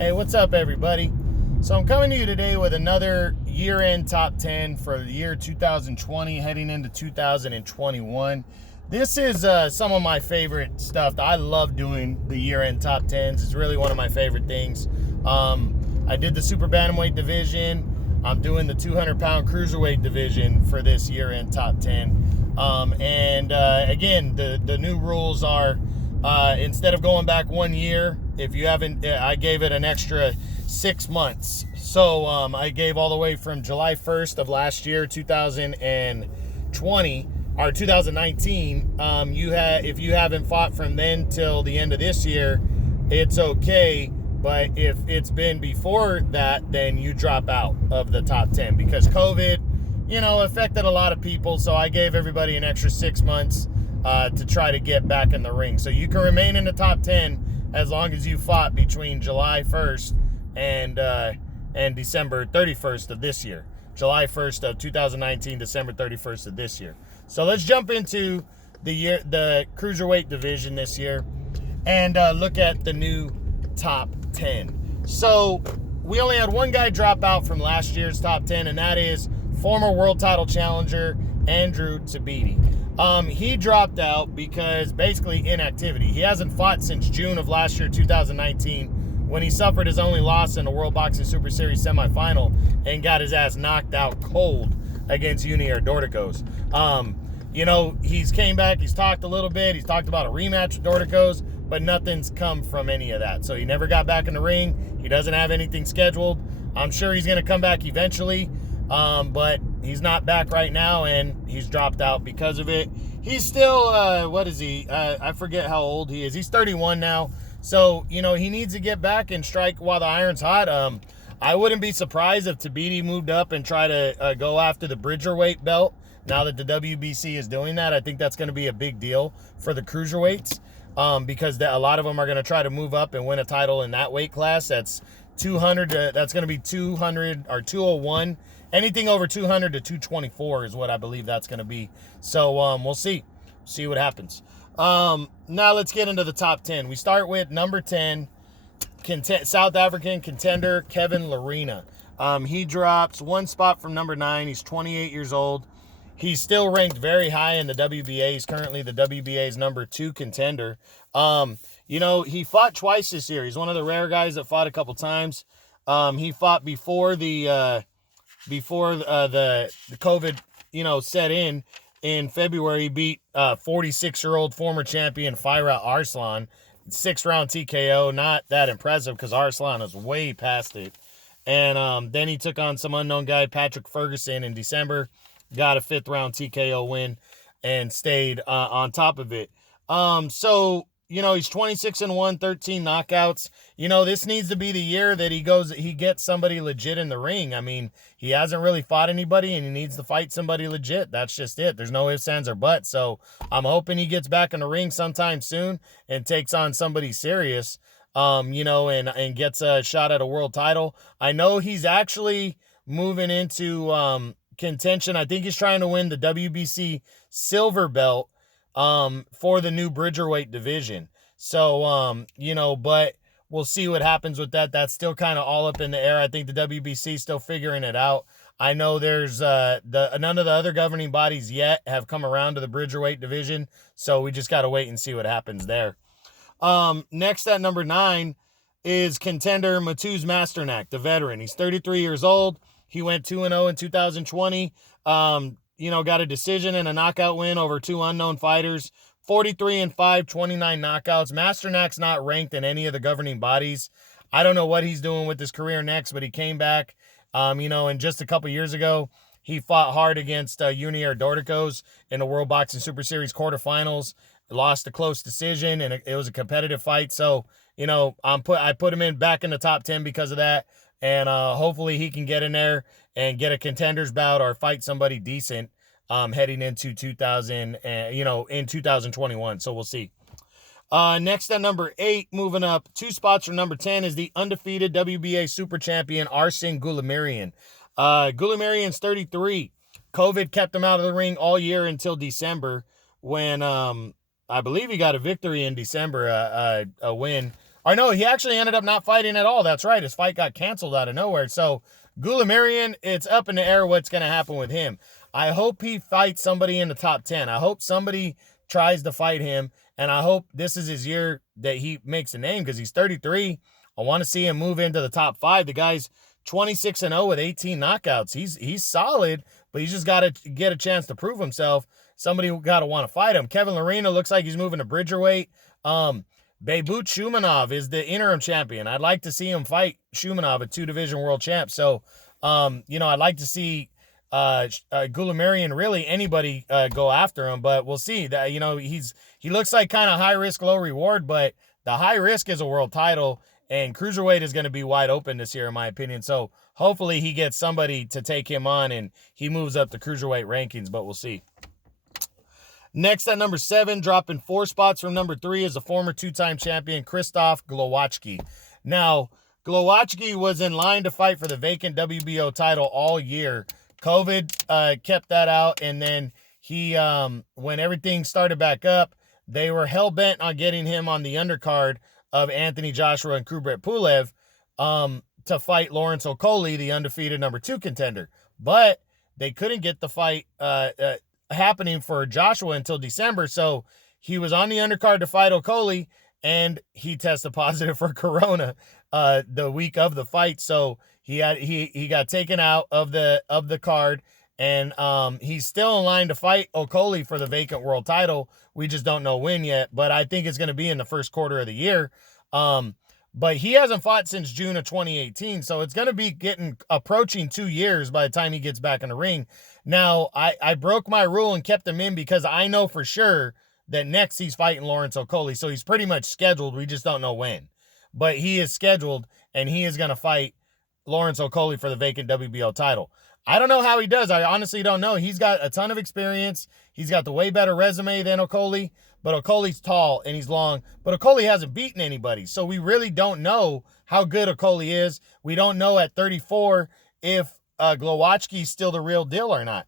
Hey, what's up, everybody? So I'm coming to you today with another year-end top 10 for the year 2020, heading into 2021. This is some of my favorite stuff. I love doing the year-end top 10s. It's really one of my favorite things. I did the super bantamweight division. I'm doing the 200-pound cruiserweight division for this year-end top 10. Again, the new rules are instead of going back 1 year, if you haven't, I gave it an extra 6 months. So I gave all the way from July 1st of last year, 2020, or 2019. If you haven't fought from then till the end of this year, it's okay. But if it's been before that, then you drop out of the top 10 because COVID, affected a lot of people. So I gave everybody an extra 6 months to try to get back in the ring. So you can remain in the top 10 as long as you fought between July 1st and December 31st of this year. July 1st of 2019, December 31st of this year. So let's jump into the cruiserweight division this year and look at the new top 10. So we only had one guy drop out from last year's top 10, and that is former world title challenger Andrew Tabidi. He dropped out because basically inactivity. He hasn't fought since June of last year, 2019, when he suffered his only loss in the World Boxing Super Series semifinal and got his ass knocked out cold against Junior Dorticos. He's came back, he's talked a little bit, he's talked about a rematch with Dorticos, but nothing's come from any of that. So he never got back in the ring. He doesn't have anything scheduled. I'm sure he's going to come back eventually. But he's not back right now, and he's dropped out because of it. He's still, what is he? I forget how old he is. He's 31 now. So, he needs to get back and strike while the iron's hot. I wouldn't be surprised if Tabidi moved up and try to go after the Bridgerweight belt. Now that the WBC is doing that, I think that's going to be a big deal for the cruiserweights because a lot of them are going to try to move up and win a title in that weight class. That's 200. That's going to be 200 or 201. Anything over 200 to 224 is what I believe that's going to be. So we'll see what happens. Now let's get into the top 10. We start with number 10, South African contender Kevin Lerena. He drops one spot from number 9. He's 28 years old. He's still ranked very high in the WBA. He's currently the WBA's number 2 contender. He fought twice this year. He's one of the rare guys that fought a couple times. He fought before the COVID, set in February. He beat 46-year-old former champion Fira Arslan, 6-round TKO. Not that impressive because Arslan is way past it. And then he took on some unknown guy, Patrick Ferguson, in December. Got a 5th-round TKO win and stayed on top of it. He's 26-1, 13 knockouts. This needs to be the year that he gets somebody legit in the ring. I mean, he hasn't really fought anybody, and he needs to fight somebody legit. That's just it. There's no ifs, ands, or buts. So I'm hoping he gets back in the ring sometime soon and takes on somebody serious, and gets a shot at a world title. I know he's actually moving into contention. I think he's trying to win the WBC silver belt for the new Bridgerweight division. So, but we'll see what happens with that. That's still kind of all up in the air. I think the WBC is still figuring it out. I know there's none of the other governing bodies yet have come around to the Bridgerweight division. So we just got to wait and see what happens there. Next at number 9 is contender Mateusz Masternak, the veteran. He's 33 years old. He went 2-0 in 2020. Got a decision and a knockout win over 2 unknown fighters. 43-5, 29 knockouts. Masternak's not ranked in any of the governing bodies. I don't know what he's doing with his career next, but he came back. And just a couple years ago, he fought hard against Junior Dorticos in the World Boxing Super Series quarterfinals. Lost a close decision, and it was a competitive fight. So, I put him back in the top 10 because of that. And hopefully he can get in there and get a contender's bout or fight somebody decent heading into in 2021. So we'll see. Next at number 8, moving up 2 spots from number 10, is the undefeated WBA super champion Arsene Gullimerian. Gullimerian's 33. COVID kept him out of the ring all year until December when I believe he got a victory in December, a win Or no, he actually ended up not fighting at all. That's right. His fight got canceled out of nowhere. So Gullimerian, it's up in the air what's going to happen with him. I hope he fights somebody in the top 10. I hope somebody tries to fight him, and I hope this is his year that he makes a name because he's 33. I want to see him move into the top 5. The guy's 26-0 with 18 knockouts. He's solid, but he's just got to get a chance to prove himself. Somebody got to want to fight him. Kevin Lerena looks like he's moving to Bridgerweight. Beibut Shumanov is the interim champion. I'd like to see him fight Shumanov, a 2-division world champ. So, I'd like to see Gullimerian, really anybody go after him, but we'll see. That he looks like kind of high risk, low reward, but the high risk is a world title, and Cruiserweight is going to be wide open this year, in my opinion. So hopefully he gets somebody to take him on and he moves up the Cruiserweight rankings, but we'll see. Next at number 7, dropping 4 spots from number 3, is a former 2-time champion, Christophe Glowachi. Now, Glowachi was in line to fight for the vacant WBO title all year. COVID kept that out, and then he, when everything started back up, they were hell-bent on getting him on the undercard of Anthony Joshua and Kubrat Pulev to fight Lawrence Okolie, the undefeated number 2 contender. But they couldn't get the fight happening for Joshua until December, so he was on the undercard to fight Okolie, and he tested positive for corona the week of the fight, so he got taken out of the card, and he's still in line to fight Okolie for the vacant world title. We just don't know when yet, but I think it's going to be in the first quarter of the year. But he hasn't fought since June of 2018, so it's going to be approaching 2 years by the time he gets back in the ring. Now, I broke my rule and kept him in because I know for sure that next he's fighting Lawrence Okolie, so he's pretty much scheduled. We just don't know when. But he is scheduled, and he is going to fight Lawrence Okolie for the vacant WBO title. I don't know how he does. I honestly don't know. He's got a ton of experience. He's got the way better resume than Okolie, but Okolie's tall and he's long. But Okolie hasn't beaten anybody, so we really don't know how good Okolie is. We don't know at 34 if Glowachi's still the real deal or not.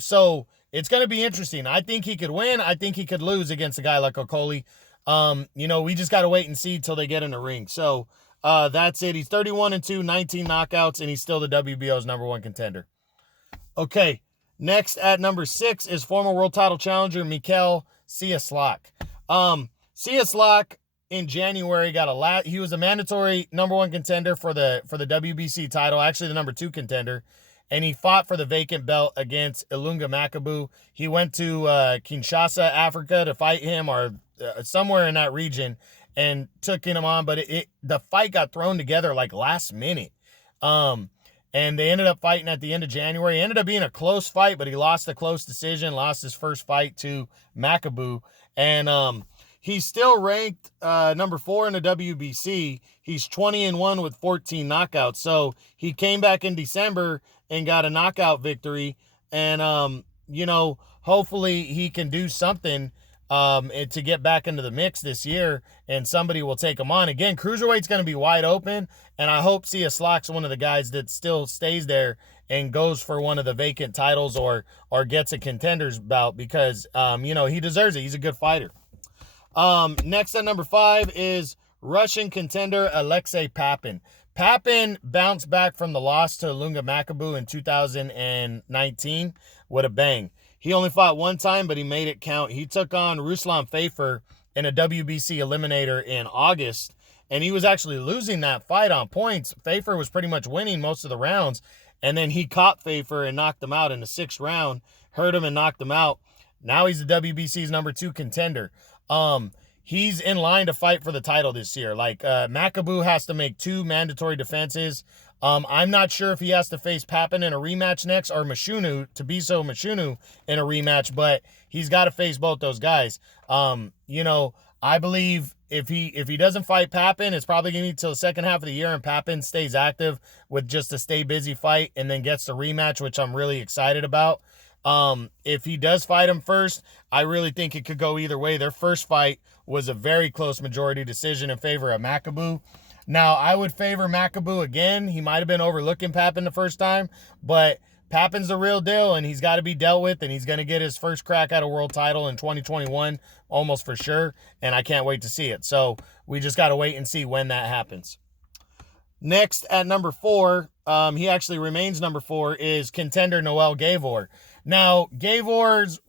So it's going to be interesting. I think he could win. I think he could lose against a guy like Okolie. We just got to wait and see till they get in the ring. So that's it. He's 31-2, 19 knockouts, and he's still the WBO's number 1 contender. Okay, next at number 6 is former world title challenger Mikhail Cieslak. Cieslak in January he was a mandatory number 1 contender for the WBC title, actually the number 2 contender, and he fought for the vacant belt against Illunga Makabu. He went to Kinshasa, Africa to fight him, or somewhere in that region, and took him on, but the fight got thrown together like last minute. And they ended up fighting at the end of January. It ended up being a close fight, but he lost a close decision, lost his first fight to Makabu. And he's still ranked number 4 in the WBC. He's 20-1 with 14 knockouts. So he came back in December and got a knockout victory. And, hopefully he can do something to get back into the mix this year, and somebody will take him on. Again, Cruiserweight's going to be wide open, and I hope Cieslak's one of the guys that still stays there and goes for one of the vacant titles or gets a contender's bout because, he deserves it. He's a good fighter. Next at number 5 is Russian contender Alexei Papin. Papin bounced back from the loss to Illunga Makabu in 2019 with a bang. He only fought one time, but he made it count. He took on Ruslan Fafer in a WBC eliminator in August, and he was actually losing that fight on points. Fafer was pretty much winning most of the rounds, and then he caught Fafer and knocked him out in the 6th round, hurt him and knocked him out. Now he's the WBC's number 2 contender. He's in line to fight for the title this year. Makabu has to make 2 mandatory defenses. I'm not sure if he has to face Papin in a rematch next or Tabiso Mashunu in a rematch, but he's got to face both those guys. I believe if he doesn't fight Papin, it's probably going to be till the second half of the year and Papin stays active with just a stay busy fight and then gets the rematch, which I'm really excited about. If he does fight him first, I really think it could go either way. Their first fight was a very close majority decision in favor of Makabu. Now, I would favor Makabu again. He might have been overlooking Papin the first time, but Papin's the real deal, and he's got to be dealt with, and he's going to get his first crack at a world title in 2021, almost for sure, and I can't wait to see it. So We just got to wait and see when that happens. Next at number 4, he actually remains number 4, is contender Noel Gavor. Now, Gavor's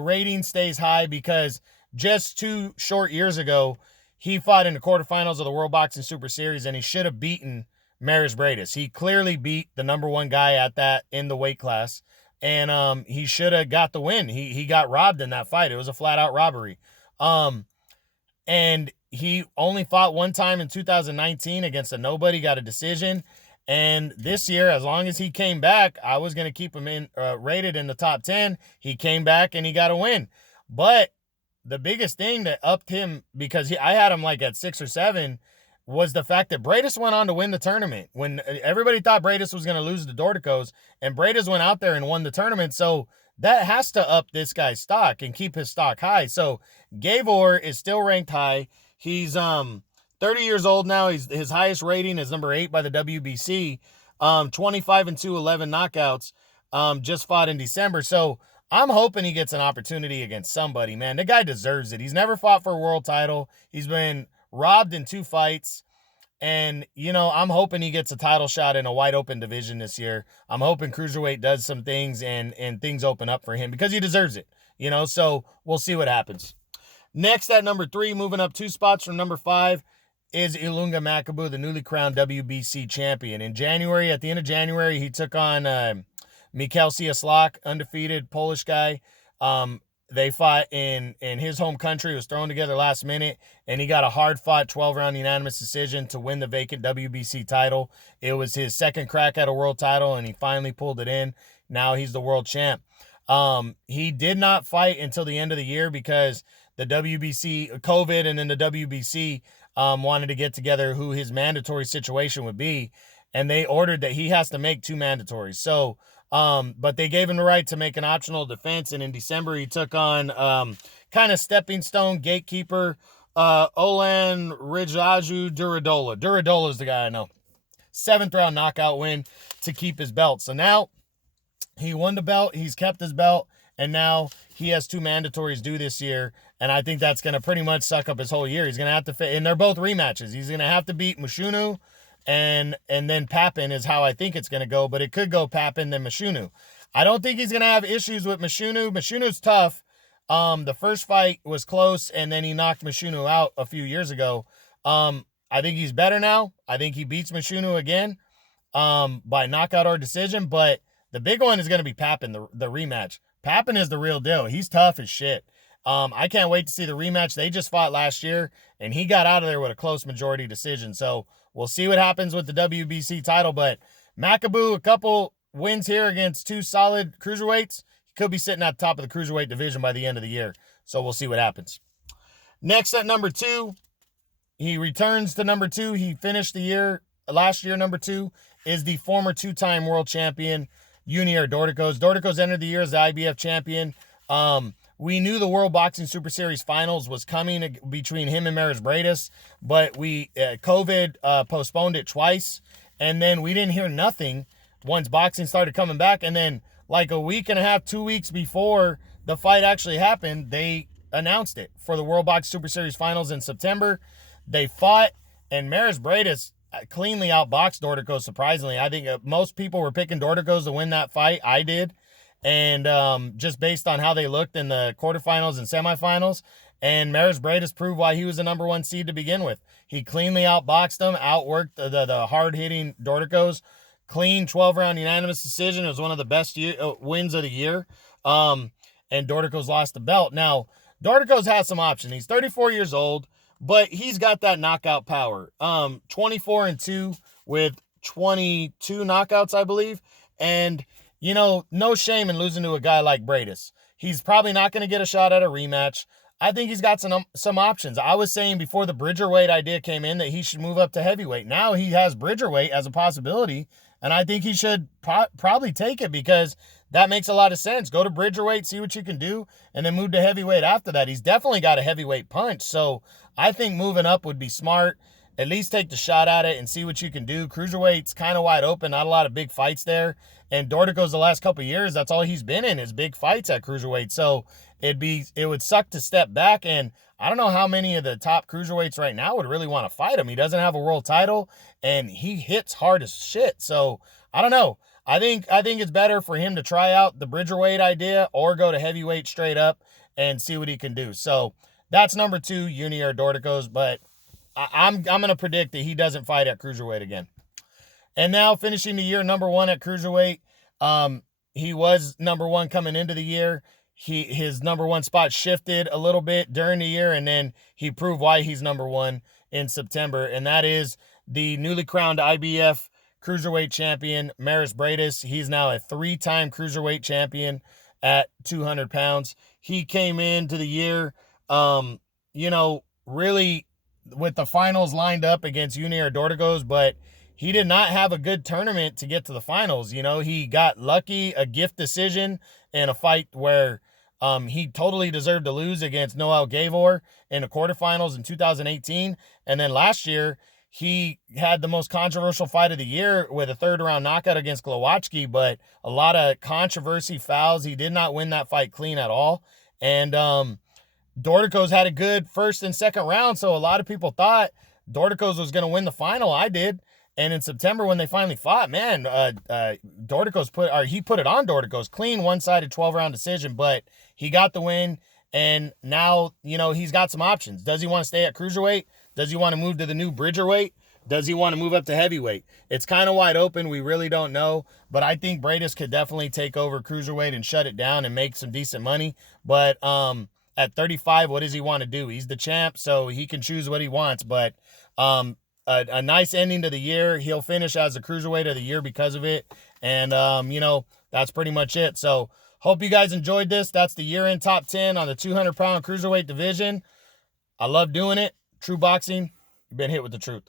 rating stays high because just 2 short years ago, he fought in the quarterfinals of the World Boxing Super Series, and he should have beaten Maris Breidis. He clearly beat the number 1 guy at that in the weight class, and he should have got the win. He got robbed in that fight. It was a flat-out robbery. And he only fought 1 time in 2019 against a nobody, got a decision. And this year, as long as he came back, I was going to keep him in rated in the top 10. He came back and he got a win. But the biggest thing that upped him, because I had him like at 6 or 7, was the fact that Bradis went on to win the tournament. When everybody thought Bradis was going to lose to Dorticos, and Bradis went out there and won the tournament. So that has to up this guy's stock and keep his stock high. So Gavor is still ranked high. He's 30 years old now. His highest rating is number 8 by the WBC. 25-2, 11 knockouts. Just fought in December. So I'm hoping he gets an opportunity against somebody, man. The guy deserves it. He's never fought for a world title. He's been robbed in 2 fights. And, I'm hoping he gets a title shot in a wide open division this year. I'm hoping Cruiserweight does some things and things open up for him because he deserves it, so we'll see what happens. Next at number 3, moving up 2 spots from number 5, is Illunga Makabu, the newly crowned WBC champion. In January, at the end of January, he took on Mikhail Cieslak, undefeated Polish guy. They fought in his home country. It was thrown together last minute, and he got a hard-fought 12-round unanimous decision to win the vacant WBC title. It was his second crack at a world title, and he finally pulled it in. Now he's the world champ. He did not fight until the end of the year because the WBC, COVID, and then the WBC wanted to get together who his mandatory situation would be, and they ordered that he has to make 2 mandatories. So, but they gave him the right to make an optional defense, and in December he took on kind of stepping stone gatekeeper Olan Rijaju Duradola. Duradola is the guy I know. 7th round knockout win to keep his belt. So now he won the belt, he's kept his belt, and now he has 2 mandatories due this year, and I think that's going to pretty much suck up his whole year. He's going to have to and they're both rematches. He's going to have to beat Mushunu, and then Papin is how I think it's going to go, but it could go Papin then Mushunu. I don't think he's going to have issues with Mushunu. Mushunu's tough. The first fight was close, and then he knocked Mushunu out a few years ago. I think he's better now. I think he beats Mushunu again by knockout or decision, but the big one is going to be Papin, the rematch. Papin is the real deal. He's tough as shit. I can't wait to see the rematch. They just fought last year, and he got out of there with a close majority decision. So we'll see what happens with the WBC title. But Makabu, a couple wins here against 2 solid cruiserweights. He could be sitting at the top of the cruiserweight division by the end of the year. So we'll see what happens. Next at number 2, he returns to number 2. He finished last year number 2, is the former 2-time world champion, Junior Dorticos. Dorticos entered the year as the IBF champion. We knew the World Boxing Super Series finals was coming between him and Maris Breidis, but COVID postponed it twice, and then we didn't hear nothing once boxing started coming back, and then like a week and a half, 2 weeks before the fight actually happened, they announced it for the World Boxing Super Series finals in September. They fought, and Maris Breidis cleanly outboxed Dorticos, surprisingly. I think most people were picking Dorticos to win that fight. I did. And just based on how they looked in the quarterfinals and semifinals, and Maris Breidis proved why he was the number 1 seed to begin with. He cleanly outboxed them, outworked the hard-hitting Dorticos. Clean 12-round unanimous decision. It was one of the best wins of the year. And Dorticos lost the belt. Now, Dorticos has some options. He's 34 years old, but he's got that knockout power. 24-2 with 22 knockouts, I believe. And no shame in losing to a guy like Bradis. He's probably not going to get a shot at a rematch. I think he's got some options. I was saying before the Bridgerweight idea came in that he should move up to heavyweight. Now he has Bridgerweight as a possibility, and I think he should probably take it because that makes a lot of sense. Go to Bridgerweight, see what you can do, and then move to heavyweight after that. He's definitely got a heavyweight punch, so I think moving up would be smart. At least take the shot at it and see what you can do. Cruiserweight's kind of wide open, not a lot of big fights there. And Dorticos the last couple of years, that's all he's been in is big fights at Cruiserweight. So it would suck to step back, and I don't know how many of the top cruiserweights right now would really want to fight him. He doesn't have a world title, and he hits hard as shit. So I don't know. I think it's better for him to try out the Bridgerweight idea or go to heavyweight straight up and see what he can do. So that's number 2, Junior Dorticos, but I'm going to predict that he doesn't fight at cruiserweight again. And now finishing the year number 1 at cruiserweight. He was number 1 coming into the year. His number 1 spot shifted a little bit during the year, and then he proved why he's number 1 in September, and that is the newly crowned IBF Cruiserweight champion, Maris Breidis. He's now a 3-time Cruiserweight champion at 200 pounds. He came into the year, really with the finals lined up against Junior Dorticos, but he did not have a good tournament to get to the finals. He got lucky, a gift decision in a fight where he totally deserved to lose against Noel Gavor in the quarterfinals in 2018. And then last year, he had the most controversial fight of the year with a 3rd-round knockout against Glowachi, but a lot of controversy, fouls. He did not win that fight clean at all. And Dorticos had a good 1st and 2nd round, so a lot of people thought Dorticos was going to win the final. I did. And in September, when they finally fought, man, Dorticos put it on Dorticos. Clean, one-sided 12-round decision, but he got the win, and now, he's got some options. Does he want to stay at cruiserweight? Does he want to move to the new Bridgerweight? Does he want to move up to heavyweight? It's kind of wide open. We really don't know, but I think Breidis could definitely take over cruiserweight and shut it down and make some decent money. But at 35, what does he want to do? He's the champ, so he can choose what he wants, but a nice ending to the year. He'll finish as the Cruiserweight of the year because of it. And, that's pretty much it. So hope you guys enjoyed this. That's the year-end top 10 on the 200-pound Cruiserweight division. I love doing it. True boxing. You've been hit with the truth.